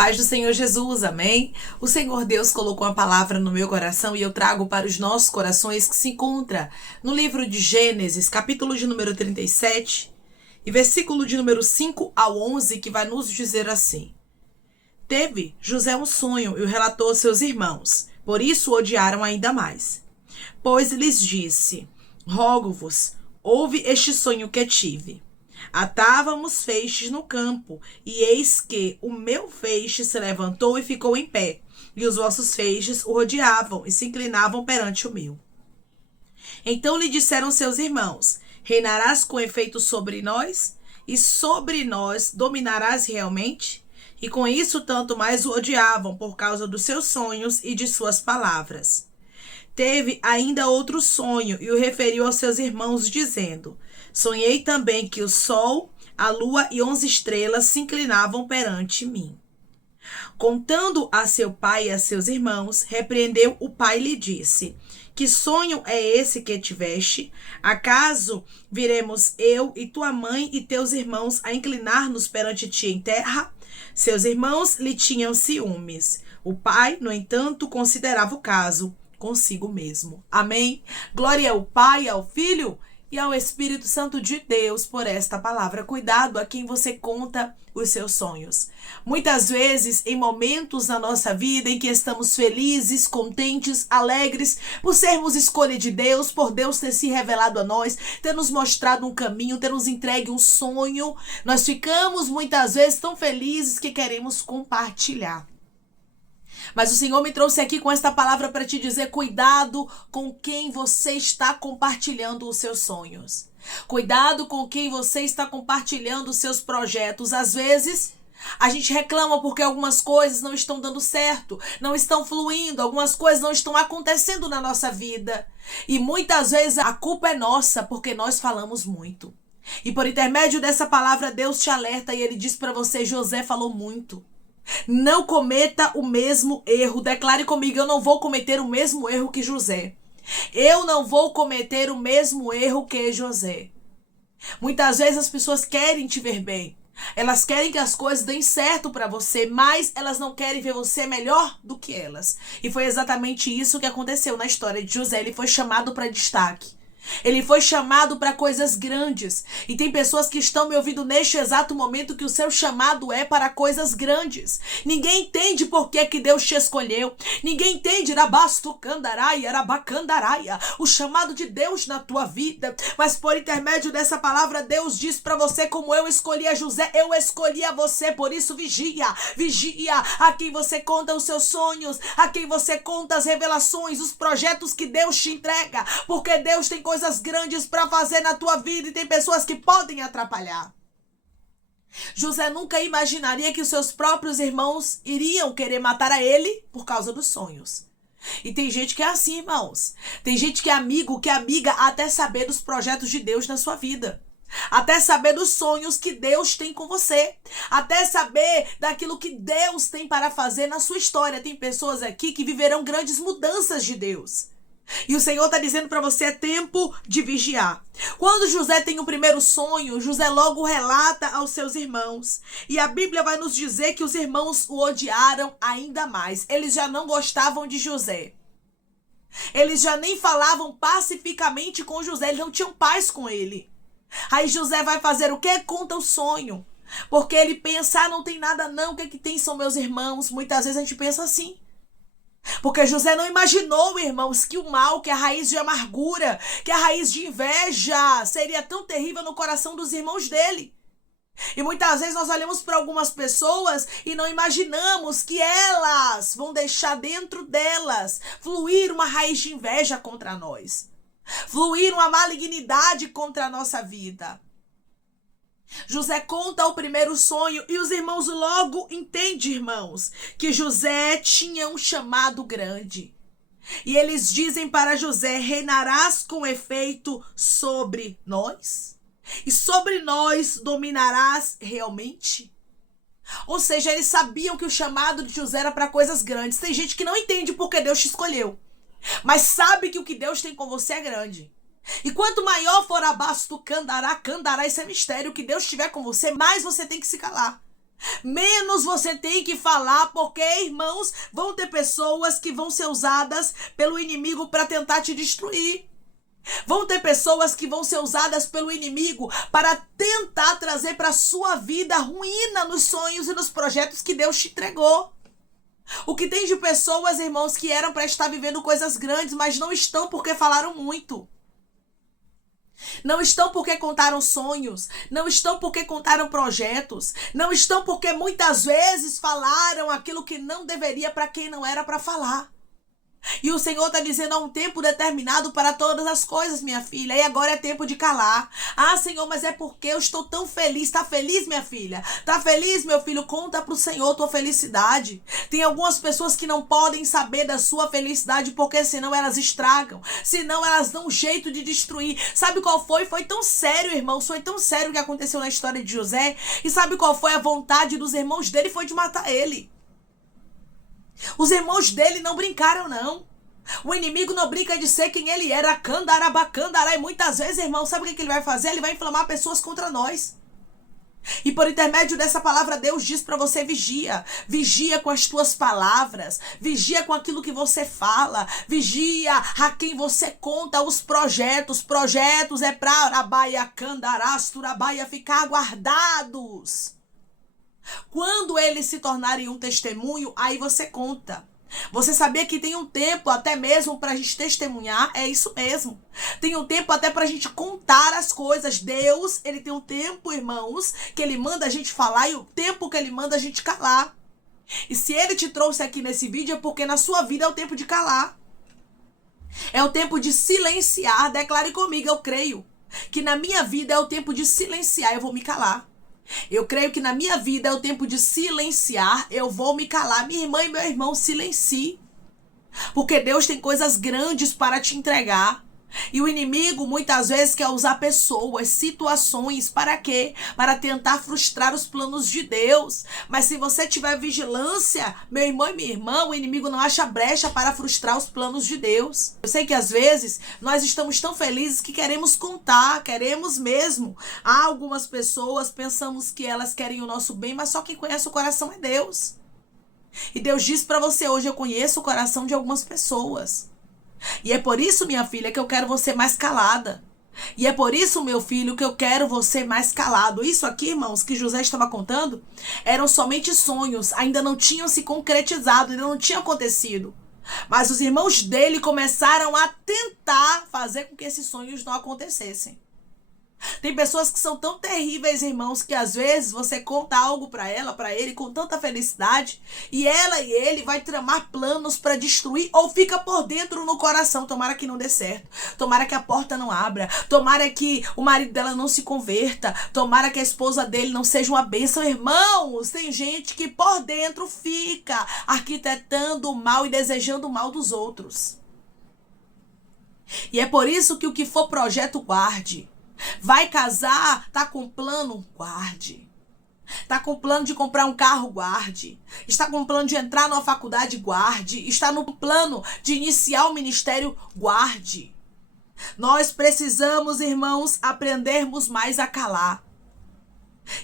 paz do Senhor Jesus, amém? O Senhor Deus colocou uma palavra no meu coração e eu trago para os nossos corações que se encontra no livro de Gênesis, capítulo de número 37 e versículo de número 5 ao 11, que vai nos dizer assim: Teve José um sonho e o relatou aos seus irmãos, por isso o odiaram ainda mais. Pois lhes disse: Rogo-vos, ouve este sonho que tive. Atávamos feixes no campo, e eis que o meu feixe se levantou e ficou em pé, e os vossos feixes o rodeavam e se inclinavam perante o meu. Então lhe disseram seus irmãos: Reinarás com efeito sobre nós, e sobre nós dominarás realmente? E com isso tanto mais o odiavam por causa dos seus sonhos e de suas palavras. Teve ainda outro sonho e o referiu aos seus irmãos, dizendo: Sonhei também que o sol, a lua e 11 estrelas se inclinavam perante mim. Contando a seu pai e a seus irmãos, repreendeu o pai e lhe disse: Que sonho é esse que tiveste? Acaso viremos eu e tua mãe e teus irmãos a inclinar-nos perante ti em terra? Seus irmãos lhe tinham ciúmes. O pai, no entanto, considerava o caso consigo mesmo. Amém? Glória ao Pai, ao Filho e ao Espírito Santo de Deus por esta palavra. Cuidado a quem você conta os seus sonhos. Muitas vezes, em momentos na nossa vida em que estamos felizes, contentes, alegres, por sermos escolha de Deus, por Deus ter se revelado a nós, ter nos mostrado um caminho, ter nos entregue um sonho, nós ficamos muitas vezes tão felizes que queremos compartilhar. Mas o Senhor me trouxe aqui com esta palavra para te dizer: cuidado com quem você está compartilhando os seus sonhos. Cuidado com quem você está compartilhando os seus projetos. Às vezes, a gente reclama porque algumas coisas não estão dando certo, não estão fluindo, algumas coisas não estão acontecendo na nossa vida. E muitas vezes a culpa é nossa porque nós falamos muito. E por intermédio dessa palavra, Deus te alerta e Ele diz para você: José falou muito. Não cometa o mesmo erro. Declare comigo: eu não vou cometer o mesmo erro que José. Eu não vou cometer o mesmo erro que José. Muitas vezes as pessoas querem te ver bem. Elas querem que as coisas deem certo para você, mas elas não querem ver você melhor do que elas. E foi exatamente isso que aconteceu na história de José. Ele foi chamado para destaque. Ele foi chamado para coisas grandes. E tem pessoas que estão me ouvindo neste exato momento que o seu chamado é para coisas grandes. Ninguém entende por que Deus te escolheu. Ninguém entende o chamado de Deus na tua vida. Mas por intermédio dessa palavra, Deus diz para você: como eu escolhi a José, eu escolhi a você. Por isso vigia. Vigia a quem você conta os seus sonhos, a quem você conta as revelações, os projetos que Deus te entrega. Porque Deus tem coisas grandes para fazer na tua vida e tem pessoas que podem atrapalhar. José nunca imaginaria que os seus próprios irmãos iriam querer matar a ele por causa dos sonhos. E tem gente que é assim, irmãos. Tem gente que é amigo, que é amiga até saber dos projetos de Deus na sua vida. Até saber dos sonhos que Deus tem com você. Até saber daquilo que Deus tem para fazer na sua história. Tem pessoas aqui que viverão grandes mudanças de Deus. E o Senhor está dizendo para você: é tempo de vigiar. Quando José tem o primeiro sonho, José logo relata aos seus irmãos. E a Bíblia vai nos dizer que os irmãos o odiaram ainda mais. Eles já não gostavam de José. Eles já nem falavam pacificamente com José. Eles não tinham paz com ele. Aí José vai fazer o quê? Conta o sonho. Porque ele pensa: não tem nada não. O que é que tem? São meus irmãos. Muitas vezes a gente pensa assim. Porque José não imaginou, irmãos, que o mal, que a raiz de amargura, que a raiz de inveja seria tão terrível no coração dos irmãos dele. E muitas vezes nós olhamos para algumas pessoas e não imaginamos que elas vão deixar dentro delas fluir uma raiz de inveja contra nós. Fluir uma malignidade contra a nossa vida. José conta o primeiro sonho e os irmãos logo entendem, irmãos, que José tinha um chamado grande. E eles dizem para José: reinarás com efeito sobre nós? E sobre nós dominarás realmente? Ou seja, eles sabiam que o chamado de José era para coisas grandes. Tem gente que não entende porque Deus te escolheu, mas sabe que o que Deus tem com você é grande. E quanto maior for abasto candará, isso é mistério, que Deus estiver com você, mais você tem que se calar. Menos você tem que falar, porque, irmãos, vão ter pessoas que vão ser usadas pelo inimigo para tentar te destruir. Vão ter pessoas que vão ser usadas pelo inimigo para tentar trazer para a sua vida ruína nos sonhos e nos projetos que Deus te entregou. O que tem de pessoas, irmãos, que eram para estar vivendo coisas grandes, mas não estão porque falaram muito. Não estão porque contaram sonhos, não estão porque contaram projetos, não estão porque muitas vezes falaram aquilo que não deveria para quem não era para falar. E o Senhor está dizendo, há um tempo determinado para todas as coisas, minha filha, e agora é tempo de calar. Ah, Senhor, mas é porque eu estou tão feliz. Está feliz, minha filha? Está feliz, meu filho? Conta para o Senhor tua felicidade. Tem algumas pessoas que não podem saber da sua felicidade, porque senão elas estragam, senão elas dão um jeito de destruir. Sabe qual foi? Foi tão sério, irmãos, foi tão sério o que aconteceu na história de José. E sabe qual foi a vontade dos irmãos dele? Foi de matar ele. Os irmãos dele não brincaram, não. O inimigo não brinca de ser quem ele era, candarabacandara. E muitas vezes, irmão, sabe o que ele vai fazer? Ele vai inflamar pessoas contra nós. E por intermédio dessa palavra, Deus diz para você, vigia. Vigia com as tuas palavras. Vigia com aquilo que você fala. Vigia a quem você conta os projetos. Projetos é para arabaia, candarasturabaia ficar guardados. Quando eles se tornarem um testemunho, aí você conta. Você sabia que tem um tempo até mesmo para a gente testemunhar? É isso mesmo. Tem um tempo até para a gente contar as coisas. Deus, ele tem um tempo, irmãos, que ele manda a gente falar e o tempo que ele manda a gente calar. E se ele te trouxe aqui nesse vídeo é porque na sua vida é o tempo de calar. É o tempo de silenciar. Declare comigo, eu creio que na minha vida é o tempo de silenciar, eu vou me calar. Eu creio que na minha vida é o tempo de silenciar, eu vou me calar. Minha irmã e meu irmão, silencie. Porque Deus tem coisas grandes para te entregar. E o inimigo muitas vezes quer usar pessoas, situações, para quê? Para tentar frustrar os planos de Deus. Mas se você tiver vigilância, meu irmão e minha irmã, o inimigo não acha brecha para frustrar os planos de Deus. Eu sei que às vezes nós estamos tão felizes que queremos contar, queremos mesmo. Há algumas pessoas, pensamos que elas querem o nosso bem, mas só quem conhece o coração é Deus. E Deus diz para você hoje, eu conheço o coração de algumas pessoas. E é por isso, minha filha, que eu quero você mais calada. E é por isso, meu filho, que eu quero você mais calado. Isso aqui, irmãos, que José estava contando, eram somente sonhos. Ainda não tinham se concretizado, ainda não tinha acontecido. Mas os irmãos dele começaram a tentar fazer com que esses sonhos não acontecessem. Tem pessoas que são tão terríveis, irmãos, que às vezes você conta algo para ela, para ele, com tanta felicidade, e ela e ele vai tramar planos para destruir, ou fica por dentro no coração. Tomara que não dê certo, tomara que a porta não abra, tomara que o marido dela não se converta, tomara que a esposa dele não seja uma bênção. Irmãos, tem gente que por dentro fica arquitetando o mal e desejando o mal dos outros. E é por isso que o que for projeto, guarde. Vai casar, tá com plano? Guarde. Tá com plano de comprar um carro? Guarde. Está com plano de entrar numa faculdade? Guarde. Está no plano de iniciar o ministério? Guarde. Nós precisamos, irmãos, aprendermos mais a calar.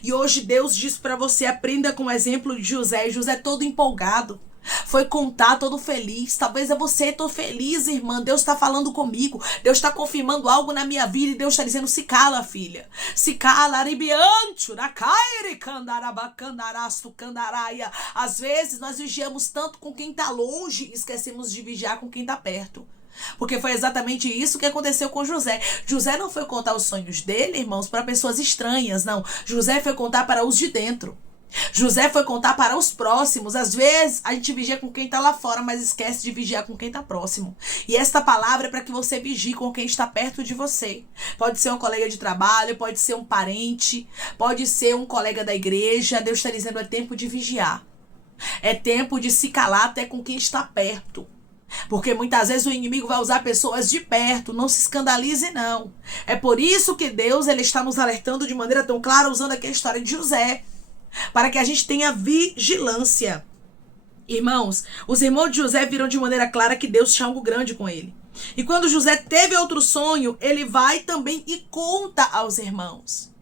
E hoje Deus diz para você, aprenda com o exemplo de José. José todo empolgado. Foi contar todo feliz. Talvez é você, tô feliz, irmã. Deus está falando comigo. Deus está confirmando algo na minha vida. E Deus está dizendo, se cala, filha. Se cala, aribiancho, nacaire, candarabacandarasto, candaraia. Às vezes nós vigiamos tanto com quem está longe e esquecemos de vigiar com quem está perto. Porque foi exatamente isso que aconteceu com José. José não foi contar os sonhos dele, irmãos, para pessoas estranhas, não. José foi contar para os de dentro. José foi contar para os próximos. Às vezes a gente vigia com quem está lá fora, mas esquece de vigiar com quem está próximo. E esta palavra é para que você vigie com quem está perto de você. Pode ser um colega de trabalho, pode ser um parente, pode ser um colega da igreja. Deus está dizendo, é tempo de vigiar. É tempo de se calar até com quem está perto. Porque muitas vezes o inimigo vai usar pessoas de perto. Não se escandalize, não. É por isso que Deus ele está nos alertando de maneira tão clara, usando aqui a história de José, para que a gente tenha vigilância. Irmãos, os irmãos de José viram de maneira clara que Deus tinha algo grande com ele. E quando José teve outro sonho, ele vai também e conta aos irmãos.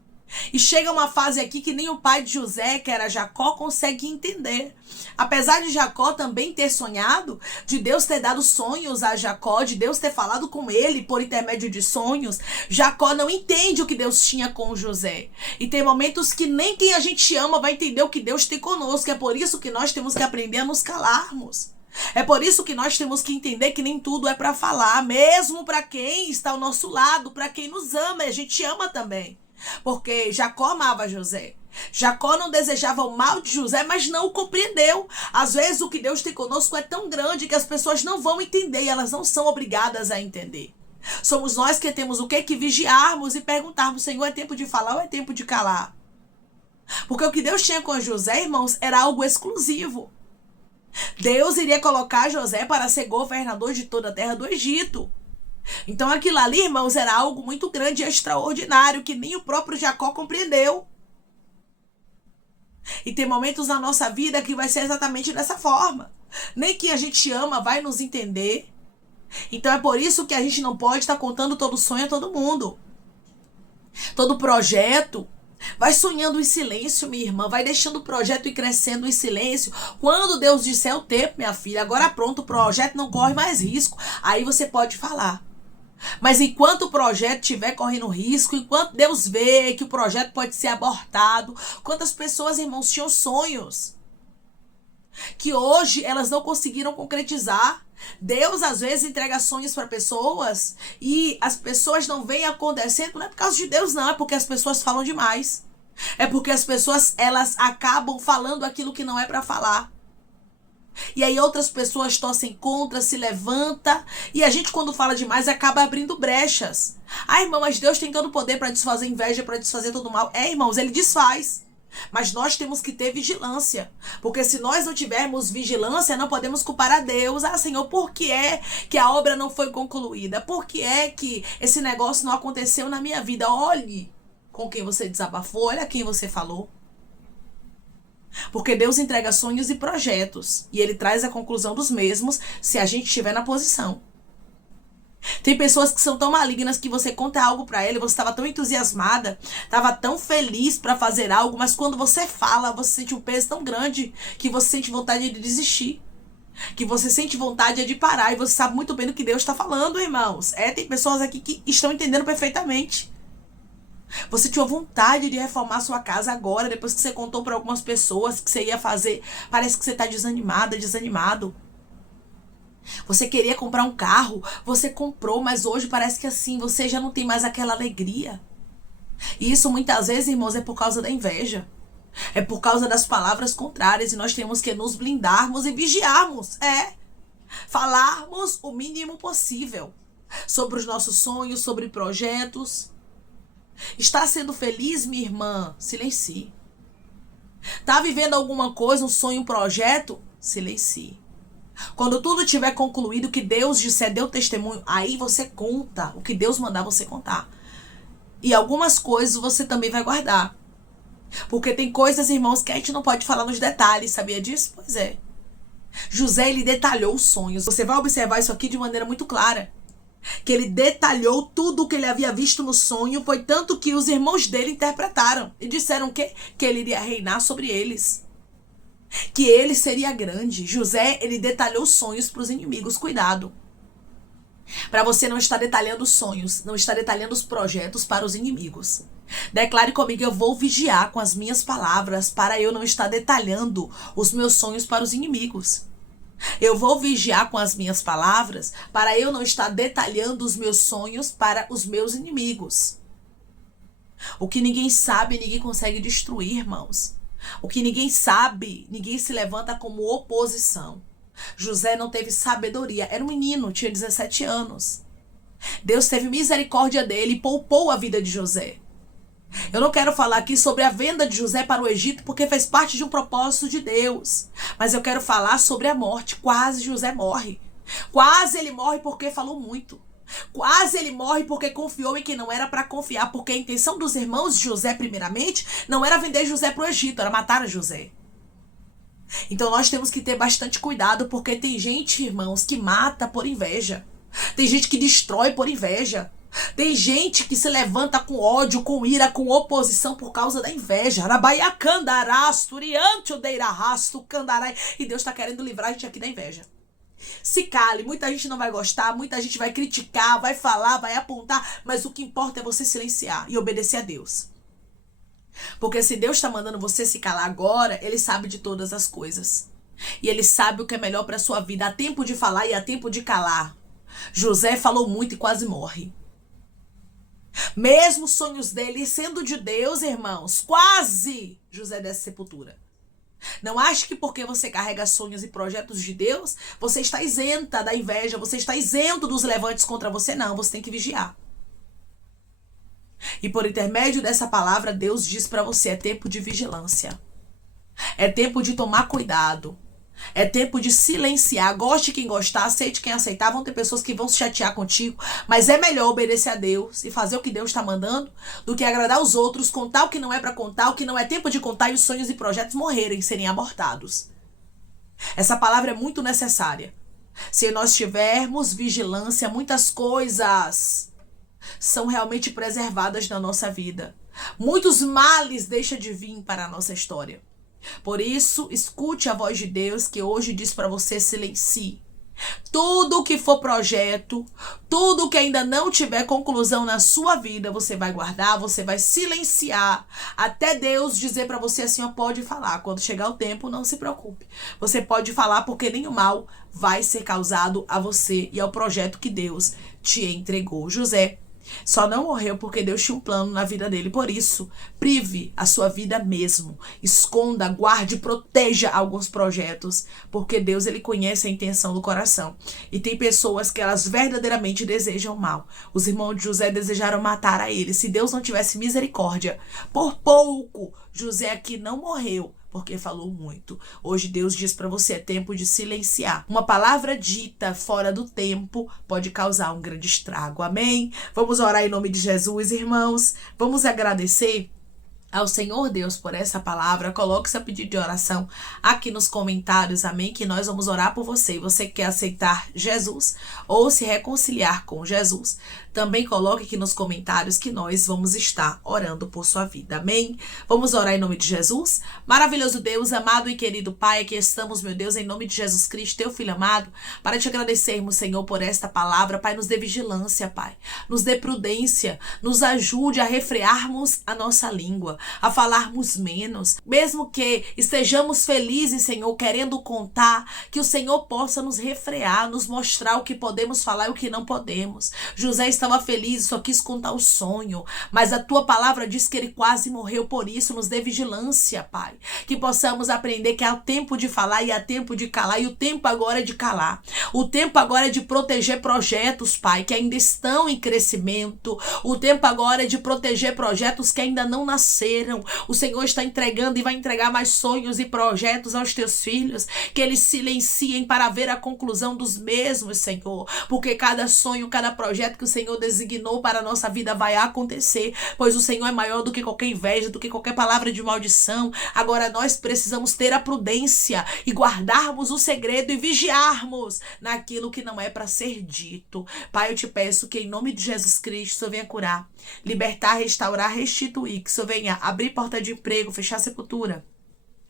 E chega uma fase aqui que nem o pai de José, que era Jacó, consegue entender. Apesar de Jacó também ter sonhado, de Deus ter dado sonhos a Jacó, de Deus ter falado com ele por intermédio de sonhos, Jacó não entende o que Deus tinha com José. E tem momentos que nem quem a gente ama vai entender o que Deus tem conosco. É por isso que nós temos que aprender a nos calarmos. É por isso que nós temos que entender que nem tudo é para falar, mesmo para quem está ao nosso lado, para quem nos ama, a gente ama também. Porque Jacó amava José. Jacó não desejava o mal de José, mas não o compreendeu. Às vezes o que Deus tem conosco é tão grande que as pessoas não vão entender e elas não são obrigadas a entender. Somos nós que temos o quê? Que vigiarmos e perguntarmos, Senhor, é tempo de falar ou é tempo de calar? Porque o que Deus tinha com José, irmãos, era algo exclusivo. Deus iria colocar José para ser governador de toda a terra do Egito. Então aquilo ali, irmãos, era algo muito grande e extraordinário que nem o próprio Jacó compreendeu. E tem momentos na nossa vida que vai ser exatamente dessa forma. Nem quem a gente ama vai nos entender. Então é por isso que a gente não pode estar contando todo sonho a todo mundo. Todo projeto. Vai sonhando em silêncio, minha irmã. Vai deixando o projeto ir crescendo em silêncio. Quando Deus disser é o tempo, minha filha, agora pronto, o projeto não corre mais risco. Aí você pode falar. Mas enquanto o projeto estiver correndo risco, enquanto Deus vê que o projeto pode ser abortado, quantas pessoas, irmãos, tinham sonhos que hoje elas não conseguiram concretizar. Deus às vezes entrega sonhos para pessoas e as pessoas não veem acontecendo. Não é por causa de Deus, não, é porque as pessoas falam demais. É porque as pessoas, elas acabam falando aquilo que não é para falar. E aí outras pessoas torcem contra, se levanta. E a gente, quando fala demais, acaba abrindo brechas. Ah, irmão, mas Deus tem todo o poder para desfazer inveja, para desfazer todo o mal. É, irmãos, ele desfaz. Mas nós temos que ter vigilância. Porque se nós não tivermos vigilância, não podemos culpar a Deus. Ah, Senhor, por que é que a obra não foi concluída? Por que é que esse negócio não aconteceu na minha vida? Olhe com quem você desabafou, olha quem você falou. Porque Deus entrega sonhos e projetos. E Ele traz a conclusão dos mesmos se a gente estiver na posição. Tem pessoas que são tão malignas que você conta algo pra ele, você estava tão entusiasmada, estava tão feliz para fazer algo, mas quando você fala, você sente um peso tão grande que você sente vontade de desistir. Que você sente vontade de parar e você sabe muito bem do que Deus está falando, irmãos. Tem pessoas aqui que estão entendendo perfeitamente. Você tinha vontade de reformar sua casa agora, depois que você contou para algumas pessoas que você ia fazer. Parece que você está desanimada, desanimado. Você queria comprar um carro, você comprou, mas hoje parece que assim, você já não tem mais aquela alegria. E isso muitas vezes, irmãos, é por causa da inveja. É por causa das palavras contrárias e nós temos que nos blindarmos e vigiarmos. Falarmos o mínimo possível sobre os nossos sonhos, sobre projetos. Está sendo feliz, minha irmã? Silencie. Está vivendo alguma coisa, um sonho, um projeto? Silencie. Quando tudo tiver concluído, que Deus disser, deu testemunho, aí você conta o que Deus mandar você contar. E algumas coisas você também vai guardar. Porque tem coisas, irmãos, que a gente não pode falar nos detalhes, sabia disso? Pois é. José, ele detalhou os sonhos. Você vai observar isso aqui de maneira muito clara. Que ele detalhou tudo o que ele havia visto no sonho, foi tanto que os irmãos dele interpretaram. E disseram que ele iria reinar sobre eles. Que ele seria grande. José, ele detalhou sonhos para os inimigos. Cuidado. Para você não estar detalhando os sonhos, não estar detalhando os projetos para os inimigos. Declare comigo, eu vou vigiar com as minhas palavras para eu não estar detalhando os meus sonhos para os inimigos. Eu vou vigiar com as minhas palavras para eu não estar detalhando os meus sonhos para os meus inimigos. O que ninguém sabe, ninguém consegue destruir, irmãos. O que ninguém sabe, ninguém se levanta como oposição. José não teve sabedoria. Era um menino, tinha 17 anos. Deus teve misericórdia dele e poupou a vida de José. Eu não quero falar aqui sobre a venda de José para o Egito, porque fez parte de um propósito de Deus. Mas eu quero falar sobre a morte. Quase José morre. Quase ele morre porque falou muito. Quase ele morre porque confiou em quem não era para confiar. Porque a intenção dos irmãos de José, primeiramente, não era vender José para o Egito, era matar José. Então nós temos que ter bastante cuidado, porque tem gente, irmãos, que mata por inveja. Tem gente que destrói por inveja. Tem gente que se levanta com ódio, com ira, com oposição por causa da inveja. E Deus está querendo livrar a gente aqui da inveja. Se cale, muita gente não vai gostar, muita gente vai criticar, vai falar, vai apontar, mas o que importa é você silenciar e obedecer a Deus. Porque se Deus está mandando você se calar agora, Ele sabe de todas as coisas. E Ele sabe o que é melhor para a sua vida. Há tempo de falar e há tempo de calar. José falou muito e quase morre. Mesmo os sonhos dele sendo de Deus, irmãos, quase José desce sepultura. Não ache que porque você carrega sonhos e projetos de Deus, você está isenta da inveja, você está isento dos levantes contra você. Não, você tem que vigiar. E por intermédio dessa palavra, Deus diz para você, é tempo de vigilância. É tempo de tomar cuidado. É tempo de silenciar. Goste quem gostar, aceite quem aceitar. Vão ter pessoas que vão se chatear contigo, mas é melhor obedecer a Deus e fazer o que Deus está mandando do que agradar os outros, contar o que não é para contar, o que não é tempo de contar e os sonhos e projetos morrerem, serem abortados. Essa palavra é muito necessária. Se nós tivermos vigilância, muitas coisas são realmente preservadas na nossa vida. Muitos males deixam de vir para a nossa história. Por isso, escute a voz de Deus que hoje diz para você, silencie. Tudo que for projeto, tudo que ainda não tiver conclusão na sua vida, você vai guardar, você vai silenciar, até Deus dizer para você assim, ó, pode falar. Quando chegar o tempo, não se preocupe. Você pode falar porque nenhum mal vai ser causado a você e ao projeto que Deus te entregou. José só não morreu porque Deus tinha um plano na vida dele. Por isso, prive a sua vida mesmo. Esconda, guarde, proteja alguns projetos. Porque Deus, Ele conhece a intenção do coração. E tem pessoas que elas verdadeiramente desejam mal. Os irmãos de José desejaram matar a ele. Se Deus não tivesse misericórdia, por pouco, José aqui não morreu. Porque falou muito. Hoje Deus diz para você, é tempo de silenciar. Uma palavra dita fora do tempo pode causar um grande estrago. Amém? Vamos orar em nome de Jesus, irmãos. Vamos agradecer ao Senhor Deus por essa palavra. Coloque seu pedido de oração aqui nos comentários, amém? Que nós vamos orar por você. Você quer aceitar Jesus ou se reconciliar com Jesus? Também coloque aqui nos comentários que nós vamos estar orando por sua vida, amém? Vamos orar em nome de Jesus? Maravilhoso Deus, amado e querido Pai, aqui estamos, meu Deus, em nome de Jesus Cristo, teu Filho amado, para te agradecermos, Senhor, por esta palavra. Pai, nos dê vigilância, Pai, nos dê prudência, nos ajude a refrearmos a nossa língua, a falarmos menos, mesmo que estejamos felizes, Senhor, querendo contar, que o Senhor possa nos refrear, nos mostrar o que podemos falar e o que não podemos. José estava feliz, só quis contar o sonho, mas a tua palavra diz que ele quase morreu. Por isso, nos dê vigilância, Pai, que possamos aprender que há tempo de falar e há tempo de calar, e o tempo agora é de calar, o tempo agora é de proteger projetos, Pai, que ainda estão em crescimento, o tempo agora é de proteger projetos que ainda não nasceram. O Senhor está entregando e vai entregar mais sonhos e projetos aos teus filhos, que eles silenciem para ver a conclusão dos mesmos, Senhor, porque cada sonho, cada projeto que o Senhor designou para a nossa vida vai acontecer, pois o Senhor é maior do que qualquer inveja, do que qualquer palavra de maldição. Agora nós precisamos ter a prudência e guardarmos o segredo e vigiarmos naquilo que não é para ser dito. Pai, eu te peço que em nome de Jesus Cristo, o Senhor venha curar, libertar, restaurar, restituir, que o Senhor venha abrir porta de emprego, fechar sepultura,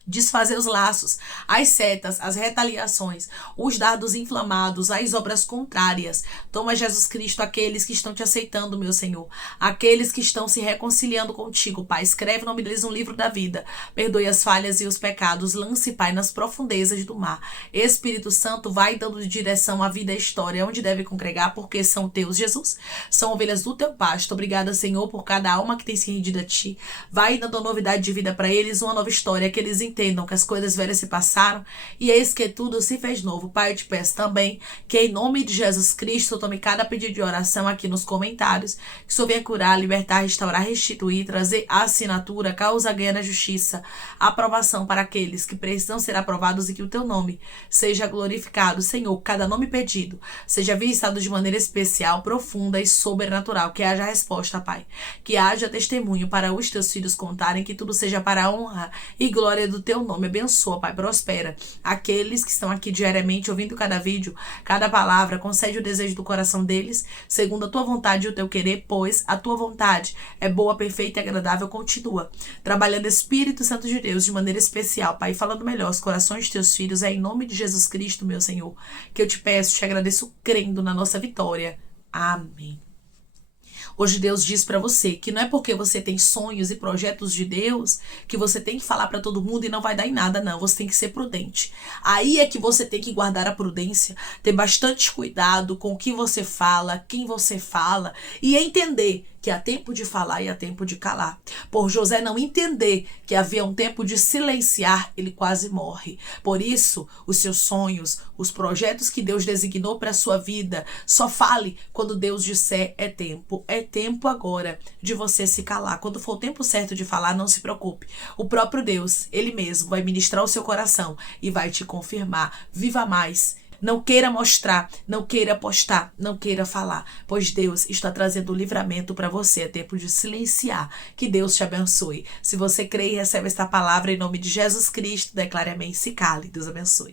desfazer os laços, as setas, as retaliações, os dardos inflamados, as obras contrárias. Toma, Jesus Cristo, aqueles que estão te aceitando, meu Senhor, aqueles que estão se reconciliando contigo, Pai. Escreve o nome deles no livro da vida. Perdoe as falhas e os pecados. Lance, Pai, nas profundezas do mar. Espírito Santo, vai dando direção à vida e à história, onde deve congregar, porque são teus, Jesus. São ovelhas do teu pasto. Obrigada, Senhor, por cada alma que tem se rendido a ti. Vai dando novidade de vida para eles, uma nova história, que eles entendam que as coisas velhas se passaram e eis que tudo se fez novo. Pai, eu te peço também que em nome de Jesus Cristo tome cada pedido de oração aqui nos comentários, que o Senhor venha curar, libertar, restaurar, restituir, trazer assinatura, causa ganha na justiça, aprovação para aqueles que precisam ser aprovados e que o teu nome seja glorificado. Senhor, cada nome pedido seja visitado de maneira especial, profunda e sobrenatural, que haja resposta, Pai, que haja testemunho para os teus filhos contarem, que tudo seja para a honra e glória do teu nome. Abençoa, Pai, prospera aqueles que estão aqui diariamente ouvindo cada vídeo, cada palavra. Concede o desejo do coração deles, segundo a tua vontade e o teu querer, pois a tua vontade é boa, perfeita e agradável. Continua trabalhando, Espírito Santo de Deus, de maneira especial, Pai, falando melhor os corações de teus filhos. É em nome de Jesus Cristo, meu Senhor, que eu te peço, te agradeço, crendo na nossa vitória. Amém. Hoje Deus diz para você que não é porque você tem sonhos e projetos de Deus que você tem que falar para todo mundo e não vai dar em nada, não. Você tem que ser prudente. Aí é que você tem que guardar a prudência, ter bastante cuidado com o que você fala, quem você fala e entender que há tempo de falar e há tempo de calar. Por José não entender que havia um tempo de silenciar, ele quase morre. Por isso, os seus sonhos, os projetos que Deus designou para a sua vida, só fale quando Deus disser é tempo. É tempo agora de você se calar. Quando for o tempo certo de falar, não se preocupe. O próprio Deus, Ele mesmo, vai ministrar o seu coração e vai te confirmar. Viva mais. Não queira mostrar, não queira postar, não queira falar, pois Deus está trazendo livramento para você. É tempo de silenciar. Que Deus te abençoe. Se você crê e recebe esta palavra em nome de Jesus Cristo, declare amém. Se cale. Deus abençoe.